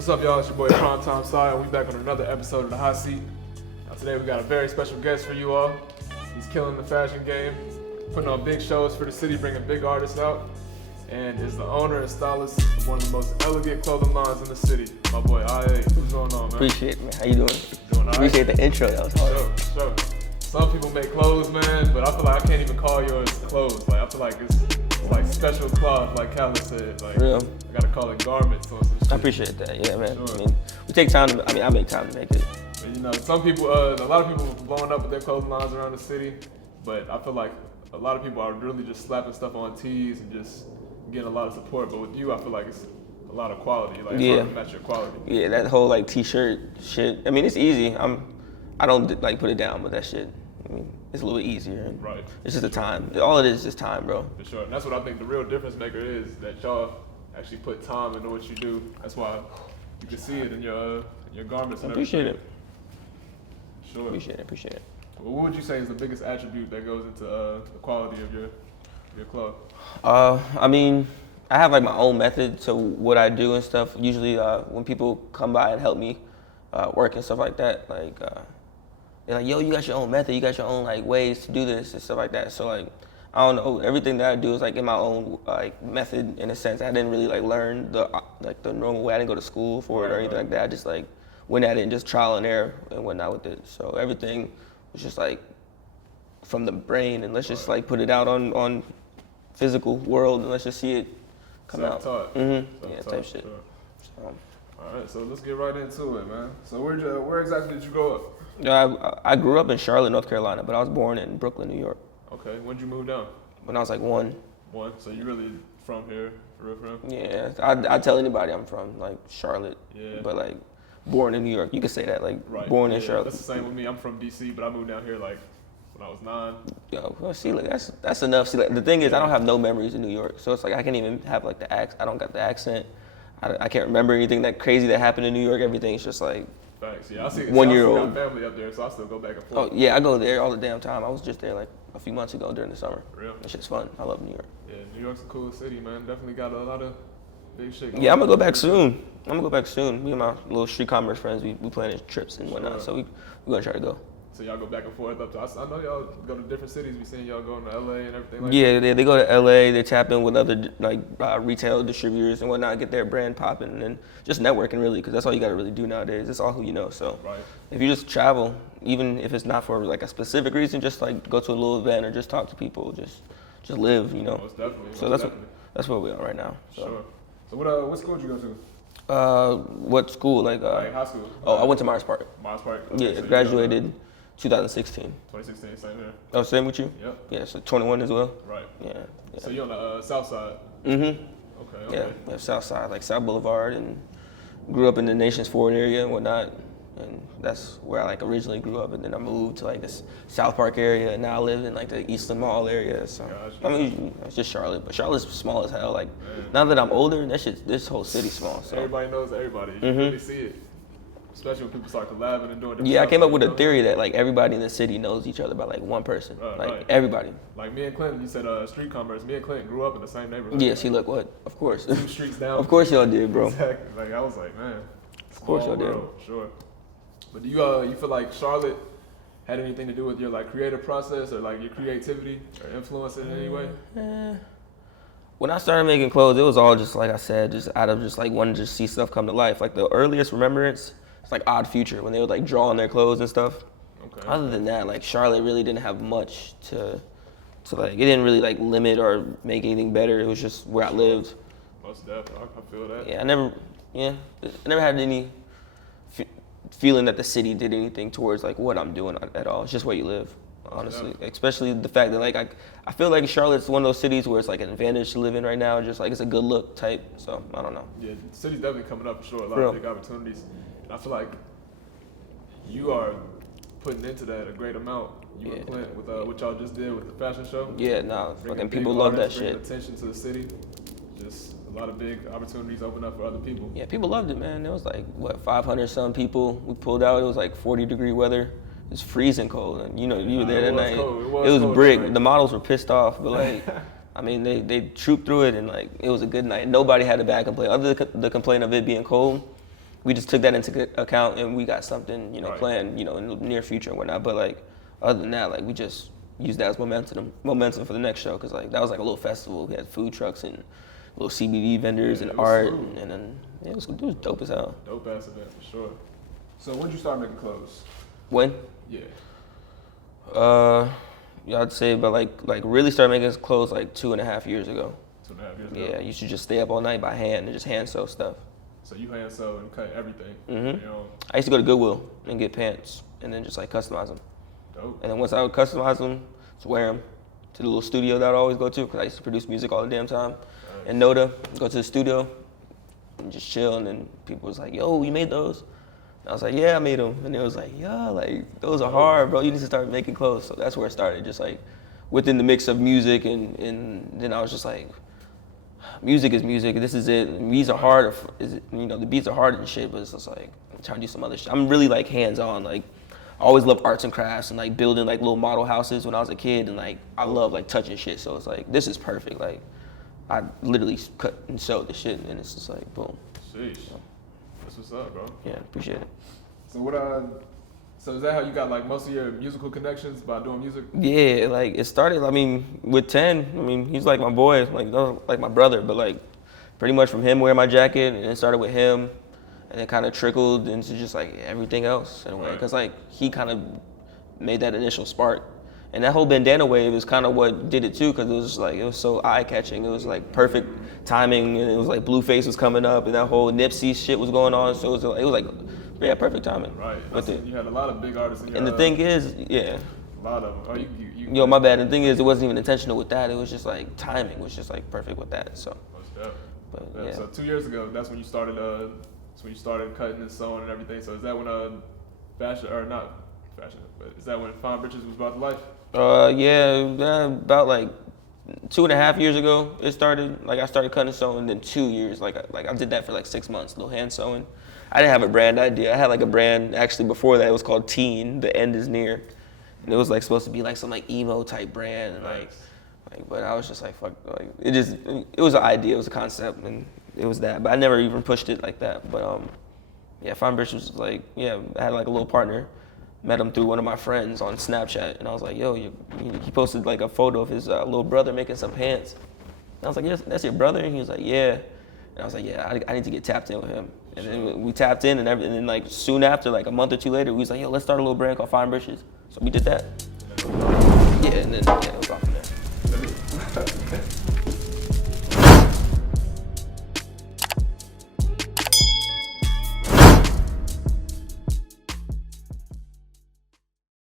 What's up, y'all? It's your boy Primetime Side, and we back on another episode of The Hot Seat. Now, today we got a very special guest for you all. He's killing the fashion game, putting on big shows for the city, bringing big artists out, and is the owner and stylist of one of the most elegant clothing lines in the city. My boy, IA. What's going on, man? Appreciate it, man. How you doing? Doing all right? Appreciate the intro. That was hard. Sure. Some people make clothes, man, but I feel like I can't even call yours clothes. Like, I feel like it's like special cloth, like Callie said. Like, real. I gotta call it garments or some shit. I appreciate that. Yeah, man. Sure. I mean, we take time to. I mean, I make time to make it. And, you know, some people, a lot of people are blowing up with their clothing lines around the city, but I feel like a lot of people are really just slapping stuff on tees and just getting a lot of support. But with you, I feel like it's a lot of quality. Like, it's hard to match your quality. Yeah, that whole like t-shirt shit. I mean, it's easy. I don't like put it down, but that shit. I mean, it's a little bit easier. Right. It's just the time. All it is just time, bro. For sure. And that's what I think the real difference maker is, that y'all actually put time into what you do. That's why you can see it in your garments and Appreciate everything. Sure. Appreciate it. Well, what would you say is the biggest attribute that goes into the quality of your clothes? I mean, I have like my own method to what I do and stuff. Usually, when people come by and help me work and stuff like that, like they're like, "Yo, you got your own method. You got your own like ways to do this and stuff like that." So like, I don't know. Everything that I do is like in my own like method in a sense. I didn't really like learn the normal way. I didn't go to school for it or anything like that. I just like went at it and just trial and error and whatnot with it. So everything was just like from the brain, and let's just like put it out on physical world, and let's just see it come out. Self-taught. Mm-hmm. Yeah, type shit. Sure. So, All right, so let's get right into it, man. So where exactly did you grow up? I grew up in Charlotte, North Carolina, but I was born in Brooklyn, New York. Okay, when did you move down? When I was like one. So you really from here, for real? Yeah, I tell anybody I'm from like Charlotte, but like born in New York. You could say that, like born in Charlotte. That's the same with me. I'm from DC, but I moved down here like when I was 9. Yo, well, see, like that's enough. See, like the thing is, I don't have no memories in New York, so it's like I can't even have like the accent. I don't got the accent. I can't remember anything that crazy that happened in New York. Everything's just like. Thanks. Yeah, I see. 1 year I old. got family up there, so I still go back and forth. Oh yeah, I go there all the damn time. I was just there like a few months ago during the summer. Real? That shit's fun. I love New York. Yeah, New York's a cool city, man. Definitely got a lot of big shit. Yeah, I'm gonna go back soon. Me and my little street commerce friends, we planning trips and whatnot. Sure. So we're gonna try to go. So y'all go back and forth up to. I know y'all go to different cities. We seen y'all going to LA and everything like that. Yeah, they go to LA. They tap in with other like retail distributors and whatnot, get their brand popping, and just networking really, because that's all you gotta really do nowadays. It's all who you know. So if you just travel, even if it's not for like a specific reason, just like go to a little event or just talk to people, just live, you know. Most definitely. So that's where we are right now. So. Sure. So what school did you go to? What school? Like high school. Oh, I went to Myers Park. Myers Park. Okay, Yeah, so graduated 2016. 2016, same here. Oh, same with you? Yep. Yeah, so 21 as well? Right. Yeah. So you're on the south side? Mm-hmm. Okay. Yeah, south side, like South Boulevard, and grew up in the Nations Ford area and whatnot. And that's where I like originally grew up, and then I moved to like this South Park area, and now I live in like the Eastland Mall area. So Gotcha. I mean, it's just Charlotte, but Charlotte's small as hell. Like now that I'm older, this whole city's small. So everybody knows everybody. You really see it, especially when people start collabing and doing different yeah, I stuff, came up with you a know? theory that like everybody in the city knows each other by like one person, everybody. Like me and Clinton, you said street commerce. Me and Clinton grew up in the same neighborhood. Yeah, see, look what? Of course. 2 streets down. Of course y'all did, bro. Exactly. Like I was like, man. Of course y'all did. Sure. But do you feel like Charlotte had anything to do with your like creative process or like your creativity or influence it in any way? When I started making clothes, it was all just like I said, just out of just like wanting to see stuff come to life. Like the earliest remembrance, it's like Odd Future when they would like draw on their clothes and stuff. Okay. Other than that, like Charlotte really didn't have much to like. It didn't really like limit or make anything better. It was just where I lived. Most definitely, I feel that. Yeah, I never had any feeling that the city did anything towards like what I'm doing at all. It's just where you live, honestly. Especially the fact that like I feel like Charlotte's one of those cities where it's like an advantage to live in right now. Just like it's a good look type. So I don't know. Yeah, the city's definitely coming up for sure. A lot of big opportunities. And I feel like you are putting into that a great amount. You and Clint with what y'all just did with the fashion show. Yeah, nah, fucking people love that shit. Attention to the city. Just a lot of big opportunities open up for other people. Yeah, people loved it, man. It was like, 500 some people. We pulled out, it was like 40-degree weather. It was freezing cold, and you were there that night. Cold. It was brick. The models were pissed off, but like, I mean, they trooped through it, and like, it was a good night. Nobody had a bad complaint, other than the complaint of it being cold. we just took that into account and we got something, you know, Right. planned, you know, in the near future and whatnot. But like, other than that, like we just used that as momentum for the next show, because like that was like a little festival. We had food trucks and little CBD vendors and it was art, smooth. and then it was dope as hell. Dope ass event for sure. So when did you start making clothes? When? Yeah. Yeah, I'd say, but like really started making clothes like 2.5 years ago. 2.5 years ago. Yeah, I used to just stay up all night by hand and just hand sew stuff. So you hand sew and cut everything. Mhm. You know, I used to go to Goodwill and get pants and then just like customize them. dope. And then once I would customize them, just wear them to the little studio that I always go to, because I used to produce music all the damn time. And Noda, go to the studio and just chill, and then people was like, yo, you made those? And I was like, yeah, I made them. And it was like, yeah, like those are hard, bro. You need to start making clothes. So that's where it started, just like within the mix of music, and then I was just like, music is music. This is it. And beats are hard. You know, the beats are hard and shit, but it's just like I'm trying to do some other shit. I'm really like hands-on. Like I always loved arts and crafts and like building like little model houses when I was a kid, and like I love like touching shit. So it's like this is perfect. Like I literally cut and sewed the shit, and it's just like boom. Sheesh. That's what's up, bro. Yeah, appreciate it. So is that how you got like most of your musical connections, by doing music? Yeah, like it started, I mean, with 10, I mean, he's like my boy, like my brother, but like pretty much from him wearing my jacket, and it started with him, and it kind of trickled into just like everything else in a way, Right. because like he kind of made that initial spark. And that whole bandana wave is kind of what did it too, because it was just like, it was so eye-catching. It was like perfect timing, and it was like Blueface was coming up, and that whole Nipsey shit was going on, so it was like, yeah, perfect timing. Right. With it. You had a lot of big artists in your And the thing is, yeah, a lot of them. Oh, you yo, my bad. And the thing is, it wasn't even intentional with that. It was just like timing was just like perfect with that. So, Most definitely. but Yeah. yeah. So 2 years ago, that's when you started. That's when you started cutting and sewing and everything. So is that when fashion, or not fashion, but is that when Fine Britches was brought to life? Yeah, about like 2.5 years ago it started. Like I started cutting and sewing, then 2 years. Like I did that for like 6 months, little hand sewing. I didn't have a brand idea. I had like a brand actually before that. It was called Teen. The End Is Near, and it was like supposed to be like some like emo type brand, and like, but I was just like fuck. Like it was an idea. It was a concept, and it was that. But I never even pushed it like that. But yeah, Fine Britches was like, yeah, I had like a little partner. Met him through one of my friends on Snapchat, and I was like, yo, he posted like a photo of his little brother making some pants. And I was like, yes, that's your brother? And he was like, yeah. And I was like, yeah, I need to get tapped in with him. And then we tapped in, and then like soon after, like a month or two later, we was like, yo, let's start a little brand called Fine Britches. So we did that. Yeah, and then yeah.